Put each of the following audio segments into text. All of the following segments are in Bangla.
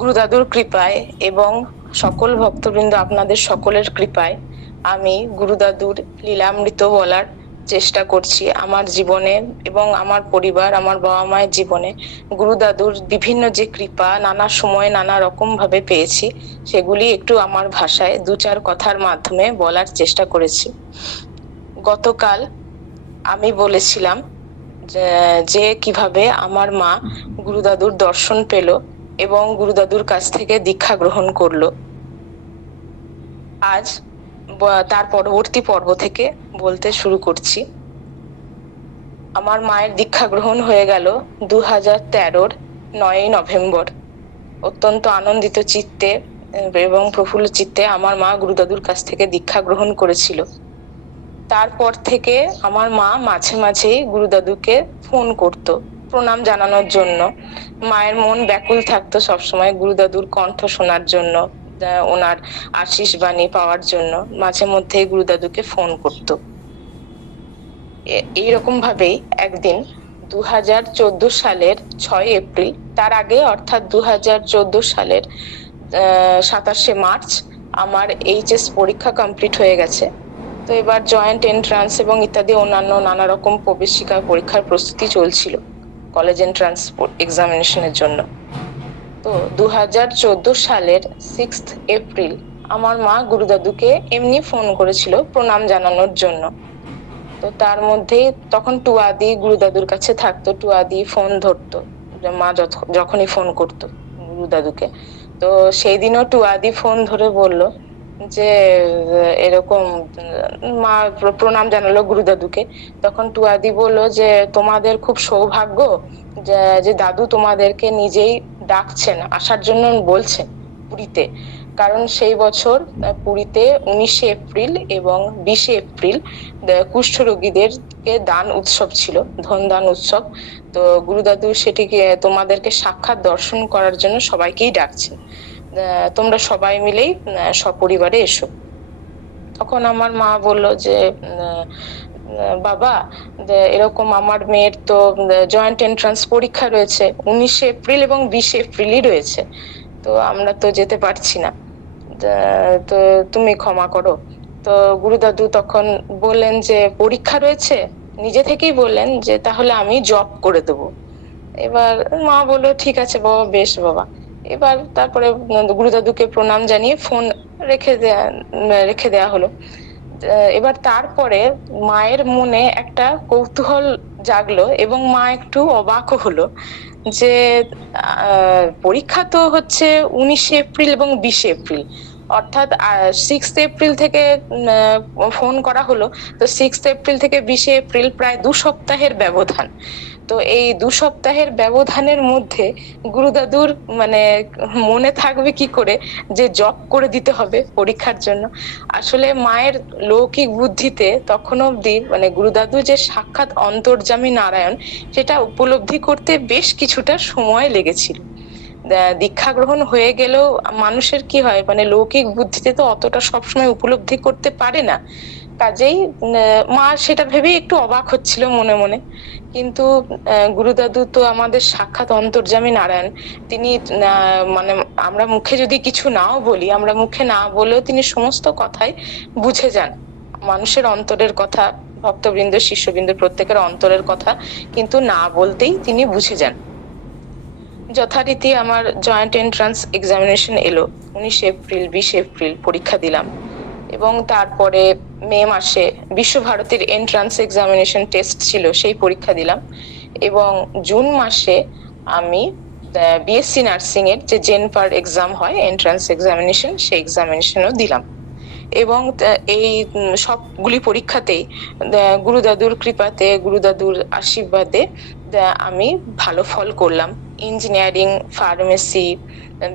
গুরুদাদুর কৃপায় এবং সকল ভক্তবৃন্দ আপনাদের সকলের কৃপায় আমি গুরুদাদুর লীলামৃত বলার চেষ্টা করছি। আমার জীবনে এবং আমার পরিবার, আমার বাবা মায়ের জীবনে গুরুদাদুর বিভিন্ন যে কৃপা নানা সময় নানা রকম ভাবে পেয়েছি, সেগুলি একটু আমার ভাষায় দু চার কথার মাধ্যমে বলার চেষ্টা করেছি। গতকাল আমি বলেছিলাম যে কিভাবে আমার মা গুরুদাদুর দর্শন পেল এবং গুরুদাদুর কাছ থেকে দীক্ষা গ্রহণ করলো। আজ তার পরবর্তী পর্ব থেকে বলতে শুরু করছি। আমার মায়ের দীক্ষা গ্রহণ হয়ে গেল 2013-র 9ই নভেম্বর। অত্যন্ত আনন্দিত চিত্তে এবং প্রফুল্ল চিত্তে আমার মা গুরুদাদুর কাছ থেকে দীক্ষা গ্রহণ করেছিল। তারপর থেকে আমার মা মাঝে মাঝেই গুরুদাদুকে ফোন করতো প্রণাম জানানোর জন্য। মায়ের মন ব্যাকুল থাকতো সবসময় গুরুদাদুর কণ্ঠ শোনার জন্য, ওনার আশীষ বাণী পাওয়ার জন্য মাঝে মধ্যে গুরুদাদুকে ফোন করতো। এইরকম ভাবেই একদিন 2014 সালের 6 এপ্রিল, তার আগে অর্থাৎ 2014 সালের 27শে মার্চ আমার এইচএস পরীক্ষা কমপ্লিট হয়ে গেছে। তো এবার জয়েন্ট এন্ট্রান্স এবং ইত্যাদি অন্যান্য নানা রকম প্রবেশিকা পরীক্ষার প্রস্তুতি চলছিল কলেজ এন্ট্রান্স এক্সামিনেশনের জন্য। তো 2014 সালের 6 এপ্রিল আমার মা গুরুদাদুকে এমনি ফোন করেছিল প্রণাম জানানোর জন্য। তো তার মধ্যেই তখন টুয়াদি গুরুদাদুর কাছে থাকতো, টুয়াদি ফোন ধরতো মা যখনই ফোন করতো গুরুদাদুকে। তো সেই দিনও টুয়াদি ফোন ধরে বলল যে এরকম মা প্রণাম জানালো গুরুদাদুকে। তখন টুয়াদি বলল যে তোমাদের খুব সৌভাগ্য যে দাদু তোমাদেরকে নিজেই ডাকছেন, আসার জন্য বলছেন পুরীতে। কারণ সেই বছর পুরীতে 19শে এপ্রিল এবং 20শে এপ্রিল কুষ্ঠরোগীদেরকে দান উৎসব ছিল, ধন দান উৎসব। তো গুরুদাদু সেটিকে তোমাদেরকে সাক্ষাৎ দর্শন করার জন্য সবাইকেই ডাকছেন, তোমরা সবাই মিলেই সপরিবারে এসো। তখন আমার মা বলল যে বাবা এরকম আমার মেয়ের তো জয়েন্ট এন্ট্রান্স পরীক্ষা রয়েছে 19শে এপ্রিল এবং 20শে এপ্রিলই রয়েছে, তো আমরা তো যেতে পারছি না, তো তুমি ক্ষমা করো। তো গুরুদাদু তখন বললেন যে পরীক্ষা রয়েছে, নিজে থেকেই বললেন যে তাহলে আমি জব করে দেবো। এবার মা বললো ঠিক আছে বাবা, বেশ বাবা। এবার তারপরে গুরুদাদুকে প্রণাম জানিয়ে ফোন রেখে দেয়া হলো। এবার তারপরে মায়ের মনে একটা কৌতূহল জাগলো এবং মা একটু অবাকও হলো যে পরীক্ষা তো হচ্ছে 19শে এপ্রিল এবং 20শে এপ্রিল, অর্থাৎ 6 এপ্রিল থেকে ফোন করা হলো। তো 6 এপ্রিল থেকে 20শে এপ্রিল প্রায় 2 সপ্তাহের ব্যবধান। তো এই 2 সপ্তাহের ব্যবধানের মধ্যে গুরুদাদুর মানে মনে থাকবে কি করে যে জব করে দিতে হবে পরীক্ষার জন্য। আসলে মায়ের লৌকিক বুদ্ধিতে তখন অবধি মানে গুরুদাদু যে সাক্ষাৎ অন্তর্যামী নারায়ণ, সেটা উপলব্ধি করতে বেশ কিছুটা সময় লেগেছিল। দীক্ষা গ্রহণ হয়ে গেলেও মানুষের কি হয়, মানে লৌকিক বুদ্ধিতে তো অতটা সবসময় উপলব্ধি করতে পারে না। কাজেই মা সেটা ভেবেই একটু অবাক হচ্ছিল মনে মনে। কিন্তু গুরুদাদু তো আমাদের সাক্ষাৎ অন্তর্যামী নারায়ণ, তিনি মানে আমরা মুখে যদি কিছু নাও বলি, আমরা মুখে না বলেও তিনি সমস্ত কথাই বুঝে যান। মানুষের অন্তরের কথা, ভক্তবৃন্দ শিষ্যবৃন্দ প্রত্যেকের অন্তরের কথা কিন্তু না বলতেই তিনি বুঝে যান। যথারীতি আমার জয়েন্ট এন্ট্রান্স এক্সামিনেশন এলো, 19শে এপ্রিল 20শে এপ্রিল পরীক্ষা দিলাম এবং তারপরে মে মাসে বিশ্বভারতীর এন্ট্রান্স এক্সামিনেশন টেস্ট ছিল, সেই পরীক্ষা দিলাম এবং জুন মাসে আমি বিএসসি নার্সিং এর যে জেনপার এক্সাম হয় এন্ট্রান্স এক্সামিনেশন, সেই এক্সামিনেশনও দিলাম। এবং এই সবগুলি পরীক্ষাতেই গুরুদাদুর কৃপাতে, গুরুদাদুর আশীর্বাদে আমি ভালো ফল করলাম। ইঞ্জিনিয়ারিং, ফার্মেসি,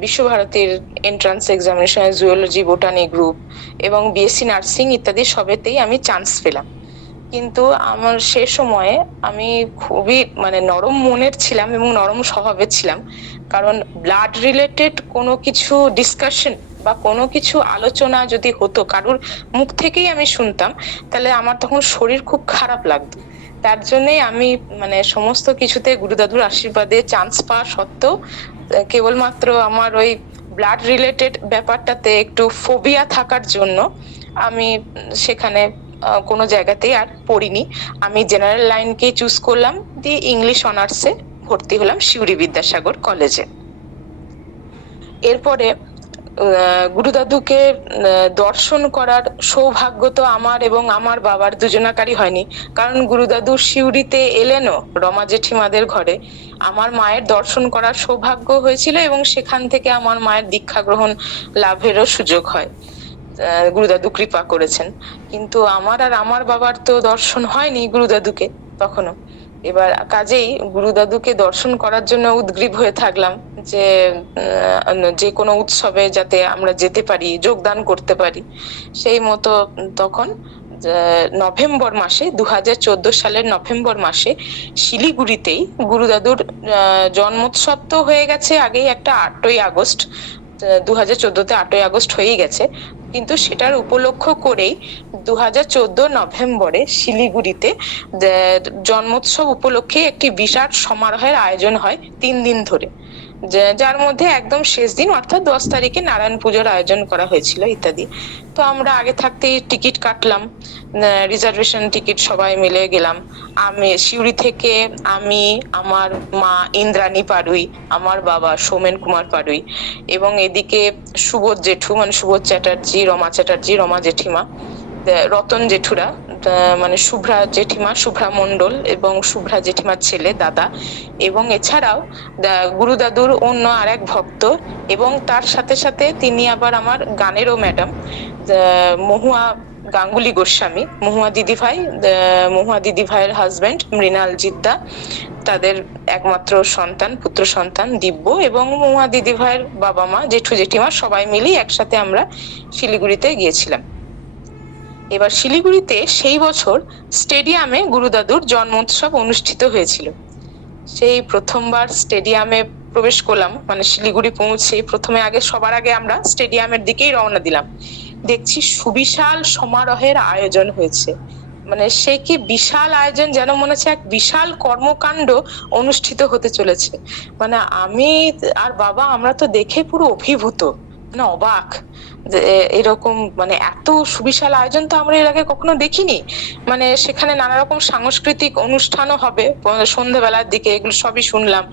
বিশ্বভারতীর entrance examination, zoology, botany group এবং বিএসসি নার্সিং ইত্যাদি সবেতেই আমি চান্স পেলাম। কিন্তু আমার সে সময়ে আমি খুবই মানে নরম মনের ছিলাম এবং নরম স্বভাবের ছিলাম, কারণ ব্লাড রিলেটেড কোনো কিছু ডিসকাশন বা কোনো কিছু আলোচনা যদি হতো, কারুর মুখ থেকেই আমি শুনতাম, তাহলে আমার তখন শরীর খুব খারাপ লাগতো। তার জন্যই আমি মানে সমস্ত কিছুতে গুরুদাদুর আশীর্বাদে চান্স পাওয়া সত্ত্বেও কেবলমাত্র আমার ওই ব্লাড রিলেটেড ব্যাপারটাতে একটু ফোবিয়া থাকার জন্য আমি সেখানে কোনো জায়গাতেই আর পড়িনি। আমি জেনারেল লাইনকেই চুজ করলাম, দিয়ে ইংলিশ অনার্সে ভর্তি হলাম সিউড়ি বিদ্যাসাগর কলেজে। এরপরে গুরুদাদুকে দর্শন করার সৌভাগ্য তো আমার এবং আমার বাবার দুজনাকারই হয়নি, কারণ গুরুদাদু সিউড়িতে এলেনও রমা জেঠিমাদের ঘরে। আমার মায়ের দর্শন করার সৌভাগ্য হয়েছিল এবং সেখান থেকে আমার মায়ের দীক্ষা গ্রহণ লাভেরও সুযোগ হয়, গুরুদাদু কৃপা করেছেন। কিন্তু আমার আর আমার বাবার তো দর্শন হয়নি গুরুদাদুকে তখনও। এবার কাজেই গুরুদাদুকে দর্শন করার জন্য উদগ্রীব হয়ে থাকলাম যে কোনো উৎসবে যাতে আমরা যেতে পারি, যোগদান করতে পারি। সেই মতো তখন নভেম্বর মাসে 2014 সালের নভেম্বর মাসে শিলিগুড়িতেই গুরুদাদুর জন্মোৎসব তো হয়ে গেছে আগেই, একটা 8ই আগস্ট 2014-তে 8ই আগস্ট হয়েই গেছে, কিন্তু সেটার উপলক্ষ করেই 2014 নভেম্বরে শিলিগুড়িতে জন্মোৎসব উপলক্ষে একটি বিরাট সমারোহের আয়োজন হয় 3 দিন ধরে, যার মধ্যে একদম শেষ দিন অর্থাৎ 10 তারিখে নারায়ণ পুজোর আয়োজন করা হয়েছিল ইত্যাদি। তো আমরা আগে থাকতেই টিকিট কাটলাম, রিজার্ভেশন টিকিট সবাই মিলে গেলাম। আমি সিউড়ি থেকে আমি, আমার মা ইন্দ্রাণী পাড়ুই, আমার বাবা সোমেন কুমার পাড়ুই, এবং এদিকে সুবোধ জেঠু মানে সুবোধ চ্যাটার্জি, রমা চ্যাটার্জি, রমা জেঠিমা, রতন জেঠুরা মানে শুভ্রা জেঠিমা, শুভ্রা মণ্ডল এবং শুভ্রা জেঠিমার ছেলে দাদা, এবং এছাড়াও গুরুদাদুর অন্য আরেক ভক্ত, এবং তার সাথে সাথে তিনি আবার আমার গানেরও ম্যাডাম মহুয়া গাঙ্গুলি গোস্বামী, মহুয়া দিদিভাইয়ের হাজবেন্ড মৃণাল জিদ্দা, তাদের একমাত্র সন্তান, পুত্র সন্তান দিব্য, এবং মহুয়া দিদিভাইয়ের বাবা মা, জেঠু জেঠিমা সবাই মিলেই একসাথে আমরা শিলিগুড়িতে গিয়েছিলাম। এবার শিলিগুড়িতে সেই বছর স্টেডিয়ামে গুরুদাদুর জন্মোৎসব অনুষ্ঠিত হয়েছিল। সেই প্রথমবার স্টেডিয়ামে প্রবেশ করলাম, মানে শিলিগুড়ি পৌঁছে প্রথমে সবার আগে আমরা স্টেডিয়ামের দিকেই রওনা দিলাম। দেখছি সুবিশাল সমারোহের আয়োজন হয়েছে, মানে সে কি বিশাল আয়োজন, যেন মনে হচ্ছে এক বিশাল কর্মকাণ্ড অনুষ্ঠিত হতে চলেছে। মানে আমি আর বাবা আমরা তো দেখে পুরো অভিভূত, মানে অবাক, যে এরকম মানে এত সুবিশাল আয়োজন তো আমরা এর আগে কখনো দেখিনি। মানে সেখানে নানা রকম সাংস্কৃতিক অনুষ্ঠানও হবে সন্ধ্যেবেলার দিকে, এগুলো সবই শুনলাম।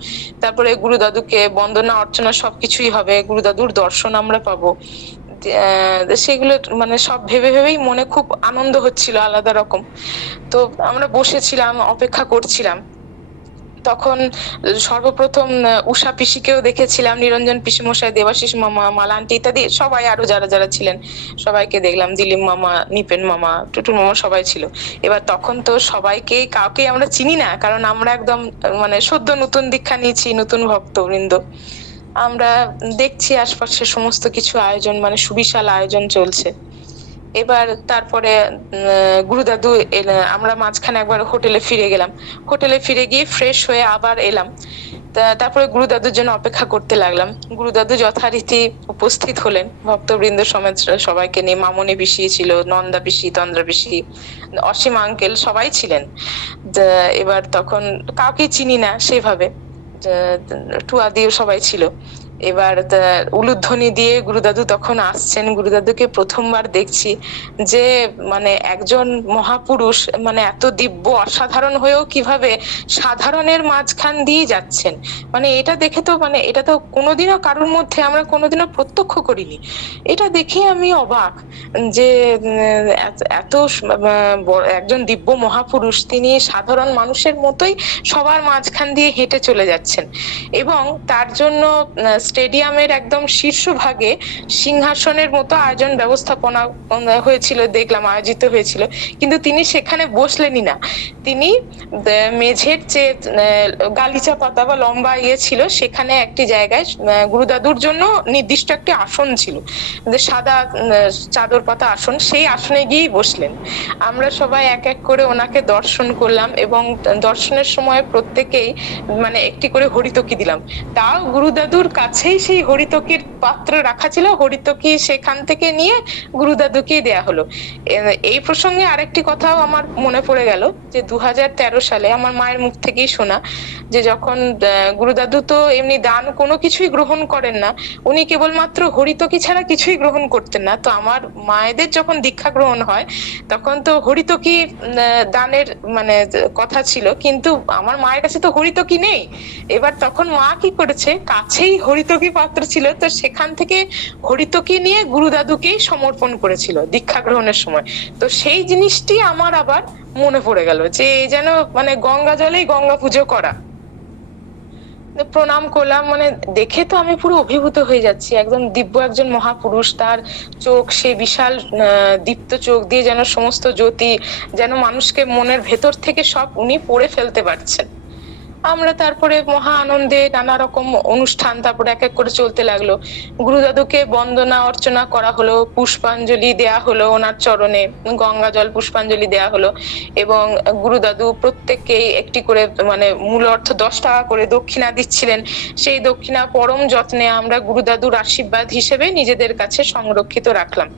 তারপরে গুরুদাদুকে বন্দনা অর্চনা সবকিছুই হবে, গুরুদাদুর দর্শন আমরা পাবো। সেগুলো মানে সব ভেবে ভেবেই মনে খুব আনন্দ হচ্ছিল আলাদা রকম। তো আমরা বসেছিলাম, অপেক্ষা করছিলাম। তখন সর্বপ্রথম উষা পিসিকেও দেখেছিলাম, নিরঞ্জন পিসিমশাই, দেবাশিস মামা, মালা আন্টি ইত্যাদি সবাই, আরো যারা যারা ছিলেন সবাইকে দেখলাম, দিলীপ মামা, নিপেন মামা, টুটুর মামা সবাই ছিল। এবার তখন তো সবাইকে কাউকে আমরা চিনি না, কারণ আমরা একদম মানে সদ্য নতুন দীক্ষা নিয়েছি, নতুন ভক্তবৃন্দ। আমরা দেখছি আশপাশে সমস্ত কিছু আয়োজন, মানে সুবিশাল আয়োজন চলছে। এবার তারপরে গুরুদাদু আমরা মাঝখানে একবার হোটেলে ফিরে গেলাম, হোটেলে ফিরে গিয়ে ফ্রেশ হয়ে আবার এলাম। তারপরে গুরুদাদুর জন্য অপেক্ষা করতে লাগলাম। গুরুদাদু যথারীতি উপস্থিত হলেন ভক্তবৃন্দ সমেত সবাইকে নিয়ে, মামনি পিসি ছিল, নন্দা পিসি, তন্দ্রা পিসি, অসীম আঙ্কেল সবাই ছিলেন। এবার তখন কাউকে চিনি না সেভাবে, টুয়া দিয়েও সবাই ছিল। এবার উলুধ্বনি দিয়ে গুরুদাদু তখন আসছেন, গুরুদাদুকে প্রথমবার দেখছি, যে মানে একজন মহাপুরুষ মানে এত দিব্য অসাধারণ হয়েও কিভাবে সাধারণের মাঝখান দিয়ে যাচ্ছেন, মানে এটা দেখে তো মানে এটা তো কোনোদিনও কারোর মধ্যে আমরা কোনোদিনও প্রত্যক্ষ করিনি। এটা দেখে আমি অবাক যে এত একজন দিব্য মহাপুরুষ তিনি সাধারণ মানুষের মতোই সবার মাঝখান দিয়ে হেঁটে চলে যাচ্ছেন, এবং তার জন্য স্টেডিয়ামের একদম শীর্ষভাগে সিংহাসনের মতো আয়োজন ব্যবস্থাপনা হয়েছিল, দেখলাম আয়োজিত হয়েছিল, কিন্তু তিনি সেখানে বসলেনই না। তিনি মেঝের যে গালিচা পাতা বা লম্বা ছিল, সেখানে একটি জায়গায় গুরুদাদুর জন্য নির্দিষ্ট একটি আসন ছিল, সাদা চাদর পাতা আসন, সেই আসনে গিয়েই বসলেন। আমরা সবাই এক এক করে ওনাকে দর্শন করলাম, এবং দর্শনের সময় প্রত্যেকেই মানে একটি করে হরিতকি দিলাম। তাও গুরুদাদুর কাছে কাছেই সেই হরিতকির পাত্র রাখা ছিল, হরিতকি সেখান থেকে নিয়ে গুরুদাদুকেই দেয়া হলো। এই প্রসঙ্গে আরেকটি কথাও আমার মনে পড়ে গেল, যে 2013 সালে আমার মায়ের মুখ থেকেই শোনা, যে যখন গুরুদাদু তো এমনি দান কোনো কিছুই গ্রহণ করেন না, উনি কেবলমাত্র হরিতকি ছাড়া কিছুই গ্রহণ করতেন না। তো আমার মায়েদের যখন দীক্ষা গ্রহণ হয় তখন তো হরিতকি দানের মানে কথা ছিল, কিন্তু আমার মায়ের কাছে তো হরিতকি নেই। এবার তখন মা কি করেছে, কাছেই হরিতকি পাত্র ছিল, তো সেখান থেকে হরিতকি নিয়ে গুরুদাদুকেই সমর্পণ করেছিল দীক্ষা গ্রহণের সময়। তো সেই জিনিসটি আমার আবার মনে পড়ে গেল, যে যেন মানে গঙ্গা জলেই গঙ্গা পুজো করা। প্রণাম করলাম, মানে দেখে তো আমি পুরো অভিভূত হয়ে যাচ্ছি, একদম দিব্য একজন মহাপুরুষ, তার চোখ সে বিশাল দীপ্ত চোখ দিয়ে যেন সমস্ত জ্যোতি, যেন মানুষকে মনের ভেতর থেকে সব উনি পড়ে ফেলতে পারছেন। আমরা তারপরে মহা আনন্দে নানা রকম অনুষ্ঠান তারপরে এক এক করে চলতে লাগলো। গুরুদাদুকে বন্দনা অর্চনা করা হলো, পুষ্পাঞ্জলি দেয়া হলো ওনার চরণে, গঙ্গা জল পুষ্পাঞ্জলি দেয়া হলো, এবং গুরুদাদু প্রত্যেককেই একটি করে মানে মূল অর্থ 10 টাকা করে দক্ষিণা দিচ্ছিলেন। সেই দক্ষিণা পরম যত্নে আমরা গুরুদাদুর আশীর্বাদ হিসেবে নিজেদের কাছে সংরক্ষিত রাখলাম।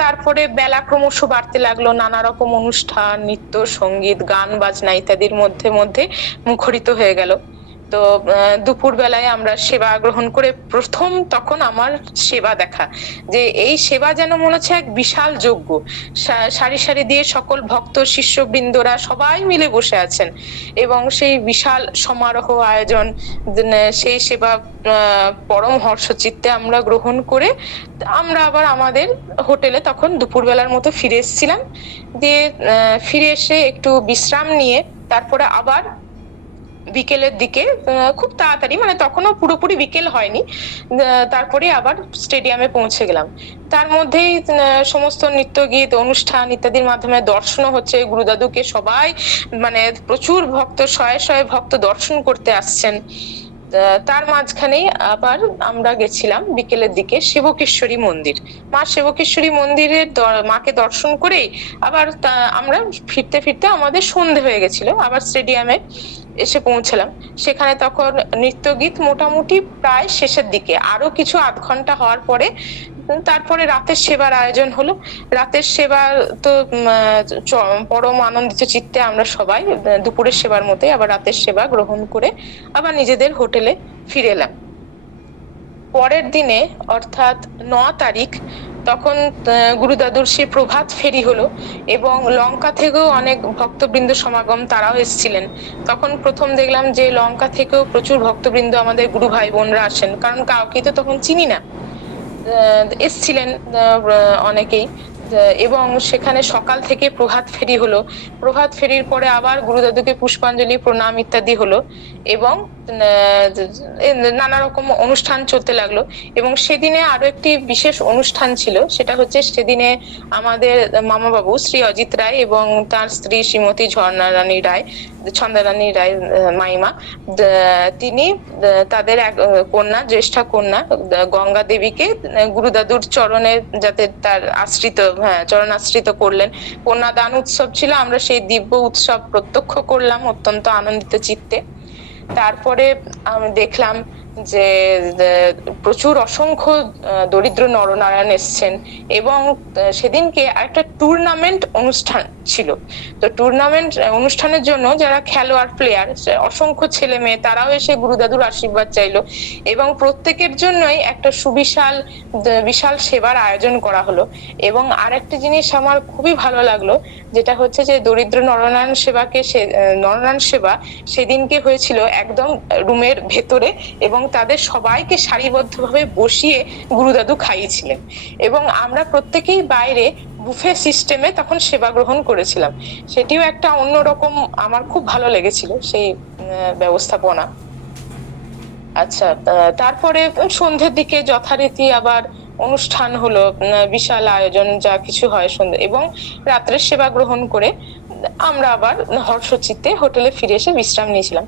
তারপরে বেলা ক্রমশ বাড়তে লাগলো, নানা রকম অনুষ্ঠান, নৃত্য, সঙ্গীত, গান বাজনা ইত্যাদির মধ্যে মধ্যে মুখরিত হয়ে গেল। তো দুপুর বেলায় আমরা সেবা গ্রহণ করে প্রথম তখন আমার সেবা দেখা, যে এই সেবা যেন মনে হচ্ছে এক বিশাল যজ্ঞ, সারি সারি দিয়ে সকল ভক্ত শিষ্যবৃন্দরা সবাই মিলে বসে আছেন, এবং সেই বিশাল সমারোহ আয়োজন, সেই সেবা পরম হর্ষচিত্তে আমরা গ্রহণ করে আমরা আবার আমাদের হোটেলে তখন দুপুরবেলার মতো ফিরে এসেছিলাম। দিয়ে ফিরে এসে একটু বিশ্রাম নিয়ে তারপরে আবার বিকেলের দিকে খুব তাড়াতাড়ি, মানে তখনও পুরোপুরি বিকেল হয়নি, তারপরে আবার স্টেডিয়ামে পৌঁছে গেলাম। তার মধ্যেই সমস্ত নৃত্য গীত অনুষ্ঠান ইত্যাদির মাধ্যমে দর্শনও হচ্ছে, গুরুদাদুকে সবাই মানে প্রচুর ভক্ত, শয়ে শয়ে ভক্ত দর্শন করতে আসছেন। তার মাঝখানেই আবার আমরা গেছিলাম বিকেলের দিকে সেবকেশ্বরী মন্দির। মা সেবকেশ্বরী মন্দিরের মাকে দর্শন করেই আবার আমরা ফিরতে ফিরতে আমাদের সন্ধে হয়ে গেছিল, আবার স্টেডিয়ামে এসে পৌঁছলাম। সেখানে তখন নৃত্য গীত মোটামুটি প্রায় শেষের দিকে, আরো কিছু আধ ঘন্টা হওয়ার পরে তারপরে রাতের সেবার আয়োজন হলো। রাতের সেবা তো পরম আনন্দিত চিত্তে আমরা সবাই দুপুরের সেবার মতোই আবার রাতের সেবা গ্রহণ করে আবার নিজেদের হোটেলে ফিরে এলাম। পরের দিনে অর্থাৎ 9 তারিখ তখন গুরুদাদুর সে প্রভাত ফেরি হলো, এবং লঙ্কা থেকেও অনেক ভক্তবৃন্দ সমাগম, তারাও এসেছিলেন। তখন প্রথম দেখলাম যে লঙ্কা থেকেও প্রচুর ভক্তবৃন্দ আমাদের গুরু ভাই বোনরা আসেন, কারণ কাউকে তো তখন চিনি না, এসছিলেন অনেকেই। এবং সেখানে সকাল থেকে প্রভাত ফেরি হলো, প্রভাত ফেরির পরে আবার গুরুদাদুকে পুষ্পাঞ্জলি প্রণাম ইত্যাদি হলো, এবং নানা রকম অনুষ্ঠান চলতে লাগলো। এবং সেদিনে আরো একটি বিশেষ অনুষ্ঠান ছিল, সেটা হচ্ছে সেদিনে আমাদের মামা বাবু শ্রী অজিত রায় এবং তার স্ত্রী শ্রীমতী ঝর্ণা রানী রায়, ছন্দা রানী রায় মাইমা, তিনি তাদের এক কন্যা, জ্যেষ্ঠা কন্যা গঙ্গা দেবীকে গুরুদাদুর চরণে যাতে তার আশ্রিত, চরণ আশ্রিত করলেন। কন্যাদান উৎসব ছিল, আমরা সেই দিব্য উৎসব প্রত্যক্ষ করলাম অত্যন্ত আনন্দিত চিত্তে। তারপরে আমি দেখলাম যে প্রচুর অসংখ্য দরিদ্র নরনারায়ণ এসছেন, এবং সেদিনকে একটা টুর্নামেন্ট অনুষ্ঠান ছিল। তো টুর্নামেন্ট অনুষ্ঠানের জন্য যারা খেলোয়াড় প্লেয়ার, অসংখ্য ছেলে মেয়ে, তারাও এসে গুরুদাদুর আশীর্বাদ চাইলো, এবং প্রত্যেকের জন্যই একটা সুবিশাল বিশাল সেবার আয়োজন করা হলো। এবং আরেকটি জিনিস আমার খুবই ভালো লাগলো, যেটা হচ্ছে যে দরিদ্র নরনারায়ণ সেবাকে, নরনারায়ণ সেবা সেদিনকে হয়েছিল একদম রুমের ভেতরে, এবং তাদের সবাইকে সারিবদ্ধভাবে বসিয়ে গুরুদাদু খাইয়েছিলেন, এবং আমরা প্রত্যেকেই বাইরে বুফে সিস্টেমে তখন সেবা গ্রহণ করেছিলাম। সেটিও একটা অন্যরকম, আমার খুব ভালো লেগেছিল সেই ব্যবস্থাপনা। আচ্ছা, তারপরে সন্ধ্যের দিকে যথারীতি আবার অনুষ্ঠান হলো, বিশাল আয়োজন যা কিছু হয় সন্ধ্যে, এবং রাত্রের সেবা গ্রহণ করে আমরা আবার হর্ষচিত্তে হোটেলে ফিরে এসে বিশ্রাম নিয়েছিলাম।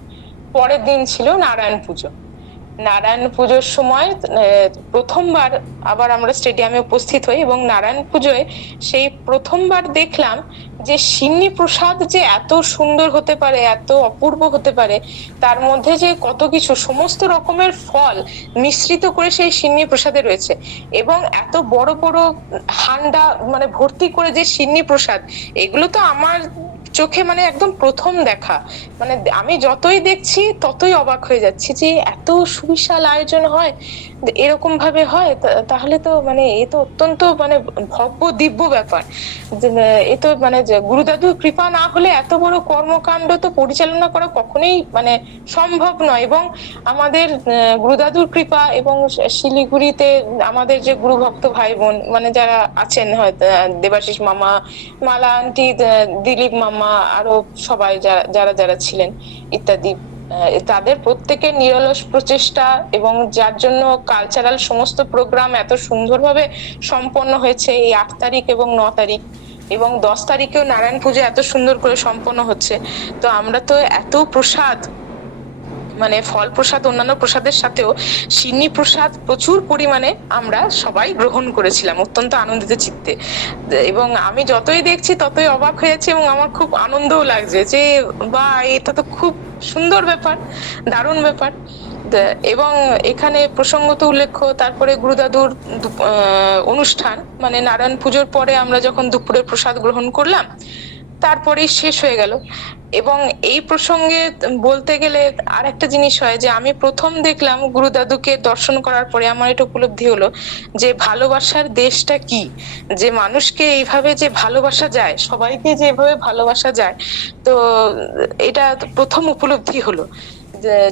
পরের দিন ছিল নারায়ণ পুজো। নারায়ণ পুজোর সময় প্রথমবার আবার আমরা স্টেডিয়ামে উপস্থিত হই, এবং নারায়ণ পুজোয় সেই প্রথমবার দেখলাম যে সিন্নি প্রসাদ যে এত সুন্দর হতে পারে, এত অপূর্ব হতে পারে, তার মধ্যে যে কত কিছু সমস্ত রকমের ফল মিশ্রিত করে সেই সিন্নি প্রসাদে রয়েছে, এবং এত বড় বড় হান্ডা মানে ভর্তি করে যে সিন্নি প্রসাদ, এগুলো তো আমার চোখে মানে একদম প্রথম দেখা। মানে আমি যতই দেখছি ততই অবাক হয়ে যাচ্ছি যে এত সুবিশাল আয়োজন হয়, এরকম ভাবে হয়, তাহলে তো মানে এ তো অত্যন্ত মানে ভব্য দিব্য ব্যাপার। এ তো মানে গুরুদাদুর কৃপা না হলে এত বড় কর্মকাণ্ড তো পরিচালনা করা কখনোই মানে সম্ভব নয়। এবং আমাদের গুরুদাদুর কৃপা, এবং শিলিগুড়িতে আমাদের যে গুরু ভক্ত ভাই বোন মানে যারা আছেন, হয়তো দেবাশিস মামা, মালা আন্টি, দিলীপ মামা, আরো সবাই যারা যারা যারা ছিলেন ইত্যাদি, তাদের প্রত্যেকের নিরলস প্রচেষ্টা, এবং যার জন্য কালচারাল সমস্ত প্রোগ্রাম এত সুন্দরভাবে সম্পন্ন হয়েছে এই 8 তারিখ এবং 9 তারিখ, এবং 10 তারিখেও নারায়ণ পুজো এত সুন্দর করে সম্পন্ন হচ্ছে। তো আমরা তো এত প্রসাদ মানে ফল প্রসাদ, অন্যান্য প্রসাদের সাথেও সিন্নি প্রসাদ প্রচুর পরিমাণে আমরা সবাই গ্রহণ করেছিলাম অত্যন্ত আনন্দিত চিত্তে। এবং আমি যতই দেখছি ততই অবাক হয়েছি, এবং আমার খুব আনন্দও লাগছে যে বা এটা তো খুব সুন্দর ব্যাপার, দারুণ ব্যাপার। এবং এখানে প্রসঙ্গত উল্লেখ্য, তারপরে গুরুদাদুর অনুষ্ঠান মানে নারায়ণ পুজোর পরে আমরা যখন দুপুরে প্রসাদ গ্রহণ করলাম, তারপরেই শেষ হয়ে গেল। এবং এই প্রসঙ্গে বলতে গেলে আর একটা জিনিস হয় যে আমি প্রথম দেখলাম গুরুদাদুকে দর্শন করার পরে আমার এটা উপলব্ধি হলো যে ভালোবাসার দেশটা কি, যে মানুষকে এইভাবে যে ভালোবাসা যায়, সবাইকে যে এভাবে ভালোবাসা যায়। তো এটা প্রথম উপলব্ধি হলো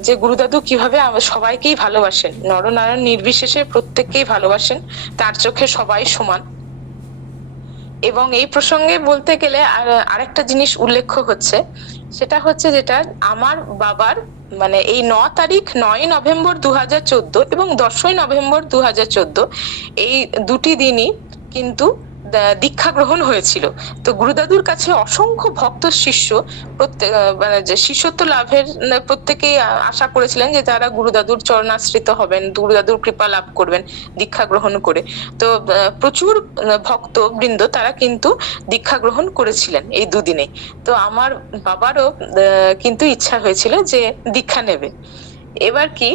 যে গুরুদাদু কিভাবে সবাইকেই ভালোবাসেন, নরনারায়ণ নির্বিশেষে প্রত্যেককেই ভালোবাসেন, তার চোখে সবাই সমান। এবং এই প্রসঙ্গে বলতে গেলে আরেকটা জিনিস উল্লেখ্য হচ্ছে, সেটা হচ্ছে যেটা আমার বাবার মানে এই 9 তারিখ 9 নভেম্বর 2014 এবং 10ই নভেম্বর 2014 এই দুটি দিনই কিন্তু দীক্ষা গ্রহণ হয়েছিল। তো গুরুদাদুর কাছে অসংখ্য ভক্ত শিষ্য প্রত্যেক মানে যে শিষ্যত্ব লাভের প্রত্যেকেই আশা করেছিলেন যে তারা গুরুদাদুর চরণাশ্রিত হবেন, গুরুদাদুর কৃপা লাভ করবেন দীক্ষা গ্রহণ করে। তো প্রচুর ভক্ত বৃন্দ তারা কিন্তু দীক্ষা গ্রহণ করেছিলেন এই দুদিনে। তো আমার বাবারও কিন্তু ইচ্ছা হয়েছিল যে দীক্ষা নেবে। এবার কি,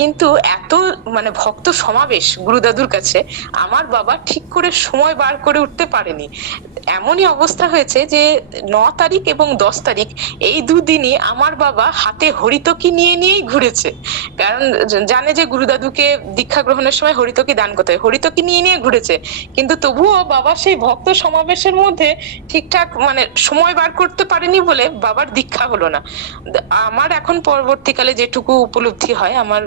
কিন্তু এত মানে ভক্ত সমাবেশ গুরুদাদুর কাছে আমার বাবা ঠিক করে সময় বার করে উঠতে পারেনি। এমনই অবস্থা হয়েছে যে 9 তারিখ এবং 10 তারিখ এই দুদিনই আমার বাবা হাতে হরিতকি নিয়ে নিয়েই ঘুরেছে, কারণ জানে যে গুরুদাদুকে দীক্ষা গ্রহণের সময় হরিতকি দান করতে হয়, হরিতকি নিয়ে নিয়ে ঘুরেছে। কিন্তু তবুও বাবা সেই ভক্ত সমাবেশের মধ্যে ঠিকঠাক মানে সময় বার করতে পারেনি বলে বাবার দীক্ষা হলো না। আমার এখন পরবর্তীকালে যেটুকু উপলব্ধি হয়, আমার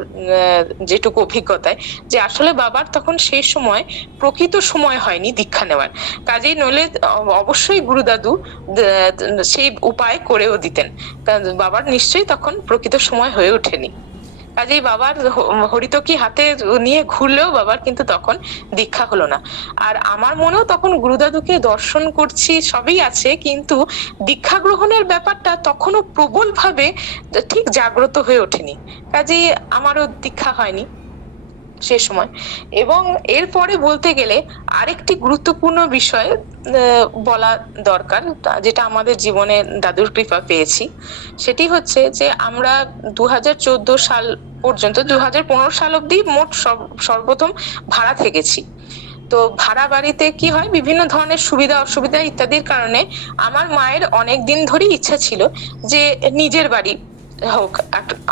যেটুকু অভিজ্ঞতায়, যে আসলে বাবার তখন সেই সময় প্রকৃত সময় হয়নি দীক্ষা নেওয়ার, কাজেই নইলে অবশ্যই গুরুদাদু সেই উপায় করেও দিতেন, বাবার নিশ্চয়ই তখন প্রকৃত সময় হয়ে ওঠেনি। কাজেই বাবার হরিতকি হাতে নিয়ে ঘুরলেও বাবার কিন্তু তখন দীক্ষা হলো না। আর আমার মনেও তখন গুরুদাদুকে দর্শন করছি সবই আছে, কিন্তু দীক্ষা গ্রহণের ব্যাপারটা তখনও প্রবল ভাবে ঠিক জাগ্রত হয়ে ওঠেনি, কাজেই আমারও দীক্ষা হয়নি সে সময়। এবং এরপরে বলতে গেলে আরেকটি গুরুত্বপূর্ণ বিষয় বলা দরকার, যেটা আমাদের জীবনে দাদুর কৃপা পেয়েছি, সেটি হচ্ছে যে আমরা 2014 সাল পর্যন্ত 2015 সাল অব্দি মোট সর্বপ্রথম ভাড়া থেকেছি। তো ভাড়া বাড়িতে কি হয়, বিভিন্ন ধরনের সুবিধা অসুবিধা ইত্যাদির কারণে আমার মায়ের অনেক দিন ধরেই ইচ্ছা ছিল যে নিজের বাড়ি হোক,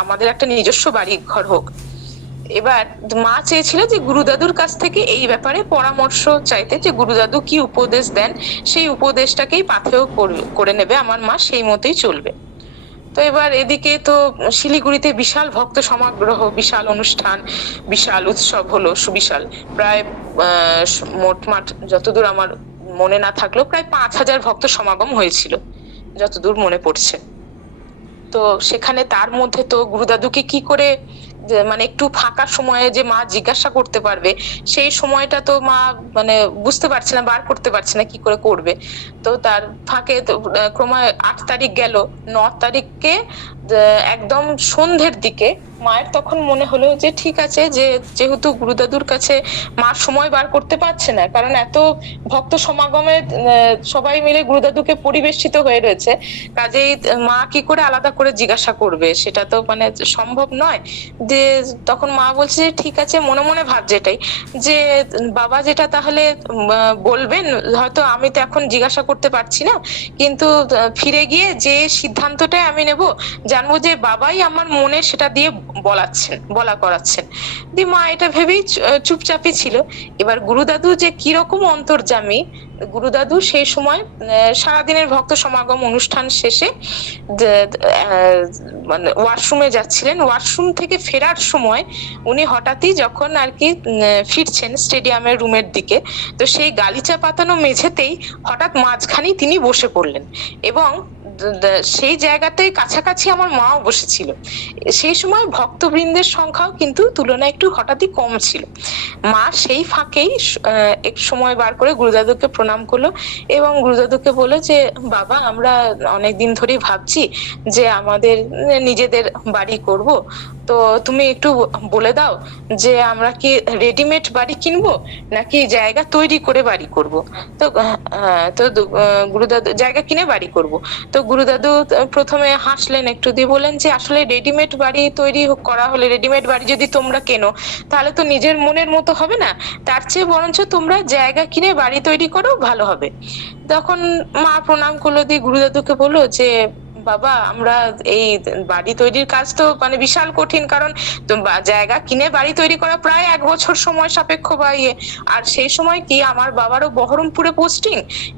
আমাদের একটা নিজস্ব বাড়ি ঘর হোক। এবার মা চেয়েছিল যে গুরুদাদুর কাছ থেকে এই ব্যাপারে পরামর্শ চাইতে, যে গুরুদাদু কি উপদেশ দেন সেই উপদেশটাকেই পাথেয় করে নেবে আমার মা, সেই মতেই চলবে। তো এবার এদিকে তো শিলিগুড়িতে বিশাল ভক্ত সমাগ্রহ, বিশাল অনুষ্ঠান, বিশাল উৎসব হলো, সুবিশাল, প্রায় মোটমাট যতদূর আমার মনে না থাকলেও প্রায় 5000 ভক্ত সমাগম হয়েছিল যতদূর মনে পড়ছে। তো সেখানে তার মধ্যে তো গুরুদাদুকে কি করে মানে একটু ফাঁকা সময়ে যে মা জিজ্ঞাসা করতে পারবে, সেই সময়টা তো মা মানে বুঝতে পারছে না, বার করতে পারছে না কি করে করবে। তো তার ফাঁকে ক্রমে 8 তারিখ গেল, 9 তারিখকে একদম সন্ধ্যের দিকে মায়ের তখন মনে হলো যে ঠিক আছে, যে যেহেতু গুরুদাদুর কাছে মা সময় বার করতে পারছে না, কারণ এত ভক্ত সমাগমে সবাই মিলে গুরুদাদুকে পরিবেষ্টিত হয়ে রয়েছে, কাজেই মা কি করে আলাদা করে জিজ্ঞাসা করবে, সেটা তো মানে সম্ভব নয়। যে তখন মা বলছে যে ঠিক আছে, মনে মনে ভাবছে এটাই, যে বাবা যেটা তাহলে বলবেন, হয়তো আমি তো এখন জিজ্ঞাসা করতে পারছি না, কিন্তু ফিরে গিয়ে যে সিদ্ধান্তটাই আমি নেব, জানবো যে বাবাই আমার মনে সেটা দিয়ে বলা করাচ্ছেন। দি মা এটা ভেবেই চুপচাপই ছিল। এবার গুরুদাদু যে কিরকম অন্তর্যামী, গুরুদাদু সেই সময় সারাদিনের ভক্ত সমাগম অনুষ্ঠান শেষে মানে ওয়াশরুমে যাচ্ছিলেন, ওয়াশরুম থেকে ফেরার সময় উনি হঠাৎই যখন আর কি ফিরছেন স্টেডিয়ামের রুমের দিকে, তো সেই গালিচা পাতানো মেঝেতেই হঠাৎ মাঝখানেই তিনি বসে পড়লেন, এবং সেই জায়গাটাই কাছাকাছি আমার মাও বসেছিল। সেই সময় ভক্তবৃন্দের সংখ্যাও কিন্তু তুলনায় একটু হঠাৎই কম ছিল। মা সেই ফাঁকেই এক সময় বার করে গুরুদাদুকে প্রণাম করলো, এবং গুরুদাদুকে বললো যে বাবা, আমরা অনেকদিন ধরেই ভাবছি যে আমাদের নিজেদের বাড়ি করব, তো তুমি একটু বলে দাও যে আমরা কি রেডিমেড বাড়ি কিনবো নাকি জায়গা তৈরি করে বাড়ি করব। তো গুরুদাদু জায়গা কিনে বাড়ি করব। তো গুরুদাদু প্রথমে হাসলেন একটু, দিয়ে বললেন যে আসলে রেডিমেড বাড়ি তৈরি করা হলে, রেডিমেড বাড়ি যদি তোমরা কেনো তাহলে তো নিজের মনের মতো হবে না, তার চেয়ে বরঞ্চ তোমরা জায়গা কিনে বাড়ি তৈরি করো, ভালো হবে। তখন মা প্রণাম করলো, দিয়ে গুরুদাদুকে বললো যে বাবা, আমরা এই বাড়ি তৈরির কাজ তো মানে বিশাল কঠিন, কারণ জায়গা কিনে বাড়ি তৈরি করা প্রায় 1 বছর সময় সাপেক্ষ বা ইয়ে, আর সেই সময় কি আমার বাবারও বহরমপুরে পোস্টিং,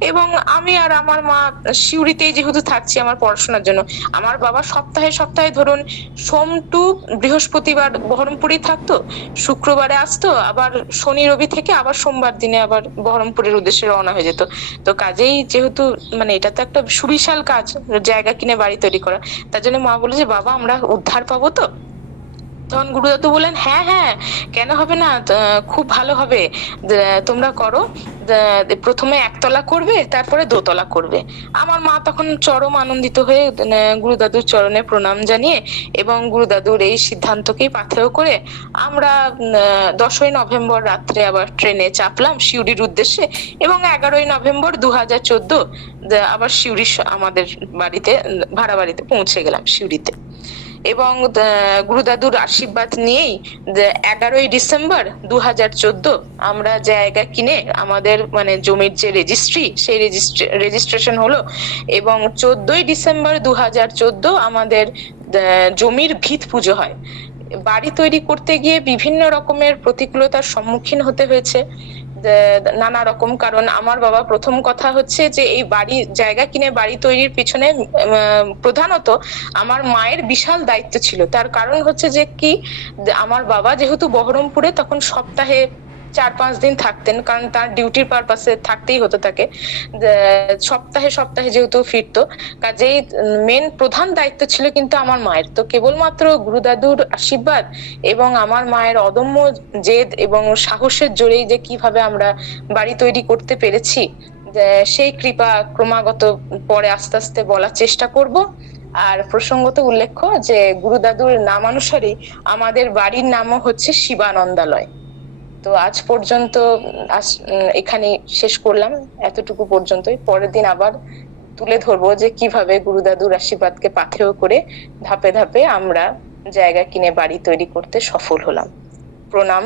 এবং আমি আর আমার মা সিউড়িতেই যেহেতু থাকছি আমার পড়াশোনার জন্য। আমার বাবা সপ্তাহে সপ্তাহে ধরুন সোম টু বৃহস্পতিবার বহরমপুরেই থাকতো, শুক্রবারে আসতো, আবার শনি রবি থেকে আবার সোমবার দিনে আবার বহরমপুরের উদ্দেশ্যে রওনা হয়ে যেত। তো কাজেই যেহেতু মানে এটা তো একটা সুবিশাল কাজ, জায়গা কিনে বাড়ি তৈরি করা, তার জন্য মা বলে যে বাবা, আমরা উদ্ধার পাবো তো। তখন গুরুদাদু বললেন হ্যাঁ হ্যাঁ, কেন হবে না, খুব ভালো হবে, তোমরা করো, প্রথমে 1 তলা করবে, তারপরে 2 তলা করবে। আমার মা তখন চরম আনন্দিত হয়ে গুরুদাদুর চরণে প্রণাম জানিয়ে এবং গুরুদাদুর এই সিদ্ধান্তকেই পাথেয় করে আমরা 10ই নভেম্বর রাত্রে আবার ট্রেনে চাপলাম সিউড়ির উদ্দেশ্যে, এবং 11ই নভেম্বর 2014 আবার সিউড়ি আমাদের বাড়িতে, ভাড়া বাড়িতে পৌঁছে গেলাম সিউড়িতে। এবং গুরুদাদুর আশীর্বাদ নিয়েই 11ই ডিসেম্বর 2014 আমরা জায়গা কিনে আমাদের মানে জমির যে রেজিস্ট্রি, সেই রেজিস্ট্রেশন হলো, এবং 14ই ডিসেম্বর 2014 আমাদের জমির ভিত পুজো হয়। বাড়ি তৈরি করতে গিয়ে বিভিন্ন রকমের প্রতিকূলতার সম্মুখীন হতে হয়েছে, নানা রকম কারণ। আমার বাবা প্রথম কথা হচ্ছে যে এই জায়গা কিনে বাড়ি তৈরির পিছনে প্রধানত আমার মায়ের বিশাল দায়িত্ব ছিল। তার কারণ হচ্ছে যে কি, আমার বাবা যেহেতু বহরমপুরে তখন সপ্তাহে 4-5 দিন থাকতেন, কারণ তার ডিউটির পারপাসে থাকতেই হতো তাকে, সপ্তাহে সপ্তাহে যেহেতু ফিরতো, কাজেই মেন প্রধান দায়িত্ব ছিল কিন্তু আমার মায়ের। তো কেবলমাত্র গুরুদাদুর আশীর্বাদ এবং আমার মায়ের অদম্য জেদ এবং সাহসের জোরেই যে কিভাবে আমরা বাড়ি তৈরি করতে পেরেছি, সেই কৃপা ক্রমাগত পরে আস্তে আস্তে বলার চেষ্টা করব। আর প্রসঙ্গত উল্লেখ্য যে গুরুদাদুর নামানুসারেই আমাদের বাড়ির নামও হচ্ছে শিবানন্দালয়। তো আজ পর্যন্ত এখানে শেষ করলাম, এতটুকু পর্যন্তই। পরের দিন আবার তুলে ধরবো যে কিভাবে গুরুদাদুর আশীর্বাদকে পাথেয় করে ধাপে ধাপে আমরা জায়গা কিনে বাড়ি তৈরি করতে সফল হলাম। প্রণাম